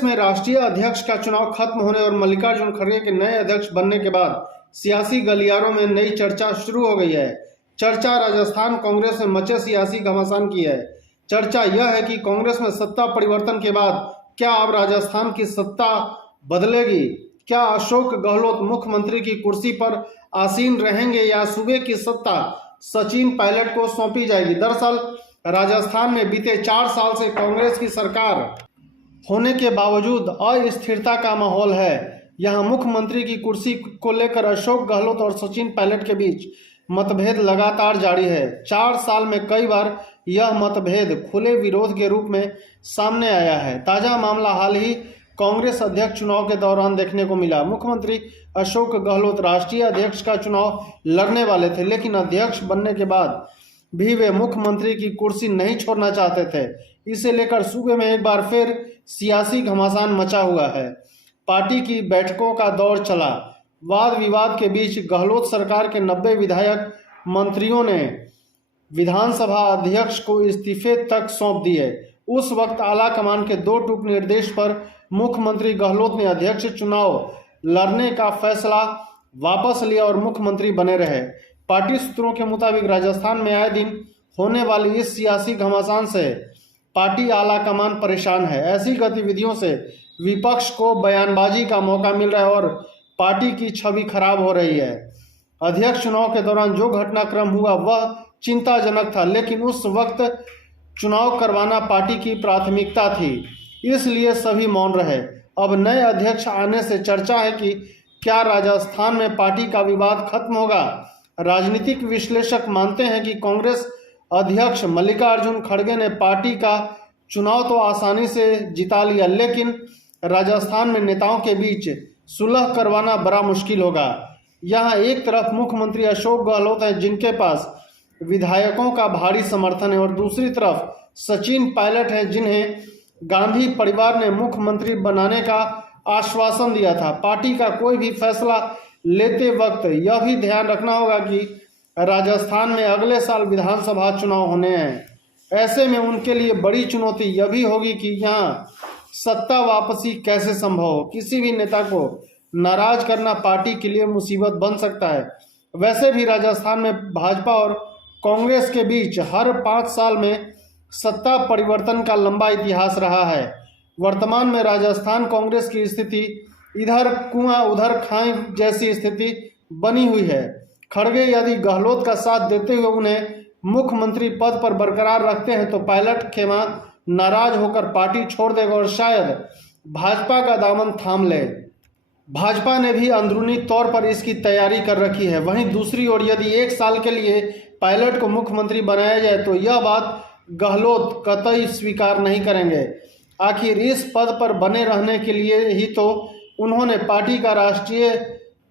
कांग्रेस में राष्ट्रीय अध्यक्ष का चुनाव खत्म होने और मल्लिकार्जुन खड़गे के नए अध्यक्ष बनने के बाद सियासी गलियारों में नई चर्चा शुरू हो गई है। चर्चा राजस्थान कांग्रेस में मचे सियासी घमासान की है। चर्चा यह है कि कांग्रेस में सत्ता परिवर्तन के बाद क्या अब राजस्थान की सत्ता बदलेगी? क्या अशोक गहलोत मुख्यमंत्री की कुर्सी पर आसीन रहेंगे या सूबे की सत्ता सचिन पायलट को सौंपी जाएगी? दरअसल राजस्थान में बीते 4 साल से कांग्रेस की सरकार होने के बावजूद अस्थिरता का माहौल है। यहां मुख्यमंत्री की कुर्सी को लेकर अशोक गहलोत और सचिन पायलट के बीच मतभेद लगातार जारी है। 4 साल में कई बार यह मतभेद खुले विरोध के रूप में सामने आया है। ताजा मामला हाल ही कांग्रेस अध्यक्ष चुनाव के दौरान देखने को मिला। मुख्यमंत्री अशोक गहलोत राष्ट्रीय अध्यक्ष का चुनाव लड़ने वाले थे, लेकिन अध्यक्ष बनने के बाद भी वे मुख्यमंत्री की कुर्सी नहीं छोड़ना चाहते थे। इसे लेकर सूबे में एक बार फिर सियासी घमासान मचा हुआ है। पार्टी की बैठकों का दौर चला। वाद विवाद के बीच गहलोत सरकार के 90 विधायक मंत्रियों ने विधानसभा अध्यक्ष को इस्तीफे तक सौंप दिए। उस वक्त आला कमान के 2 टूक निर्देश पर मुख्यमंत्री गहलोत ने अध्यक्ष चुनाव लड़ने का फैसला वापस लिया और मुख्यमंत्री बने रहे। पार्टी सूत्रों के मुताबिक राजस्थान में आए दिन होने वाली इस सियासी घमासान से पार्टी आला कमान परेशान है। ऐसी गतिविधियों से विपक्ष को बयानबाजी का मौका मिल रहा है और पार्टी की छवि खराब हो रही है। अध्यक्ष चुनाव के दौरान जो घटनाक्रम हुआ वह चिंताजनक था, लेकिन उस वक्त चुनाव करवाना पार्टी की प्राथमिकता थी, इसलिए सभी मौन रहे। अब नए अध्यक्ष आने से चर्चा है कि क्या राजस्थान में पार्टी का विवाद खत्म होगा। राजनीतिक विश्लेषक मानते हैं कि कांग्रेस अध्यक्ष मल्लिकार्जुन खड़गे ने पार्टी का चुनाव तो आसानी से जिता लिया, लेकिन राजस्थान में नेताओं के बीच सुलह करवाना बड़ा मुश्किल होगा। यहाँ एक तरफ मुख्यमंत्री अशोक गहलोत हैं, जिनके पास विधायकों का भारी समर्थन है, और दूसरी तरफ सचिन पायलट हैं, जिन्हें गांधी परिवार ने मुख्यमंत्री बनाने का आश्वासन दिया था। पार्टी का कोई भी फैसला लेते वक्त यह भी ध्यान रखना होगा कि राजस्थान में अगले साल विधानसभा चुनाव होने हैं। ऐसे में उनके लिए बड़ी चुनौती यह भी होगी कि यहाँ सत्ता वापसी कैसे संभव हो। किसी भी नेता को नाराज करना पार्टी के लिए मुसीबत बन सकता है। वैसे भी राजस्थान में भाजपा और कांग्रेस के बीच हर 5 साल में सत्ता परिवर्तन का लंबा इतिहास रहा है। वर्तमान में राजस्थान कांग्रेस की स्थिति इधर कुआं उधर खाई जैसी स्थिति बनी हुई है। खड़गे यदि गहलोत का साथ देते हुए उन्हें मुख्यमंत्री पद पर बरकरार रखते हैं तो पायलट खेमा नाराज होकर पार्टी छोड़ देगा और शायद भाजपा का दामन थाम ले। भाजपा ने भी अंदरूनी तौर पर इसकी तैयारी कर रखी है। वहीं दूसरी ओर यदि 1 साल के लिए पायलट को मुख्यमंत्री बनाया जाए तो यह बात गहलोत कतई स्वीकार नहीं करेंगे। आखिर इस पद पर बने रहने के लिए ही तो उन्होंने पार्टी का राष्ट्रीय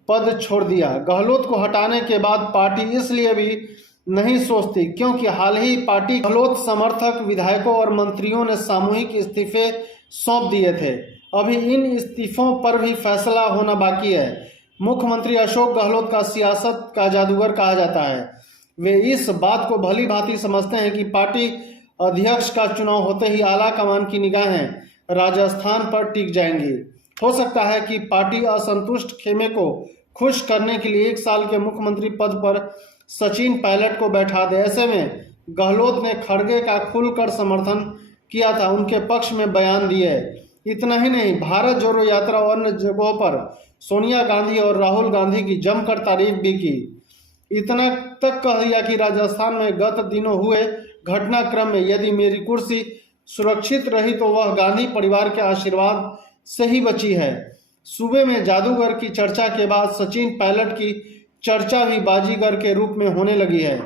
पद छोड़ दिया। गहलोत को हटाने के बाद पार्टी इसलिए भी नहीं सोचती क्योंकि हाल ही पार्टी गहलोत समर्थक विधायकों और मंत्रियों ने सामूहिक इस्तीफे सौंप दिए थे। अभी इन इस्तीफों पर भी फैसला होना बाकी है। मुख्यमंत्री अशोक गहलोत का सियासत का जादूगर कहा जाता है। वे इस बात को भली भांति समझते हैं कि पार्टी अध्यक्ष का चुनाव होते ही आला कमान की निगाहें राजस्थान पर टिक जाएंगी। हो सकता है कि पार्टी असंतुष्ट खेमे को खुश करने के लिए 1 साल के मुख्यमंत्री पद पर सचिन पायलट को बैठा दे। ऐसे में गहलोत ने खड़गे का खुलकर समर्थन किया था, उनके पक्ष में बयान दिए। इतना ही नहीं, भारत जोड़ो यात्रा और अन्य जगहों पर सोनिया गांधी और राहुल गांधी की जमकर तारीफ भी की। इतना तक कह दिया कि राजस्थान में गत दिनों हुए घटनाक्रम में यदि मेरी कुर्सी सुरक्षित रही तो वह गांधी परिवार के आशीर्वाद से ही बची है। सूबे में जादूगर की चर्चा के बाद सचिन पायलट की चर्चा भी बाजीगर के रूप में होने लगी है।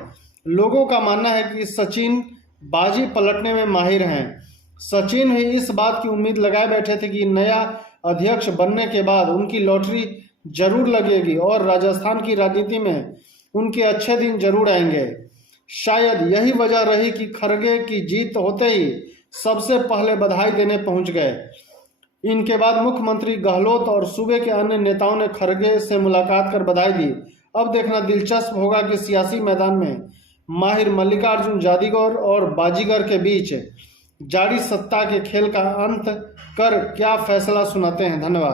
लोगों का मानना है कि सचिन बाजी पलटने में माहिर हैं। सचिन भी इस बात की उम्मीद लगाए बैठे थे कि नया अध्यक्ष बनने के बाद उनकी लॉटरी जरूर लगेगी और राजस्थान की राजनीति में उनके अच्छे दिन जरूर आएंगे। शायद यही वजह रही कि खड़गे की जीत होते ही सबसे पहले बधाई देने पहुंच गए। इनके बाद मुख्यमंत्री गहलोत और सूबे के अन्य नेताओं ने खड़गे से मुलाकात कर बधाई दी। अब देखना दिलचस्प होगा कि सियासी मैदान में माहिर मल्लिकार्जुन जादूगर और बाजीगर के बीच जारी सत्ता के खेल का अंत कर क्या फैसला सुनाते हैं। धन्यवाद।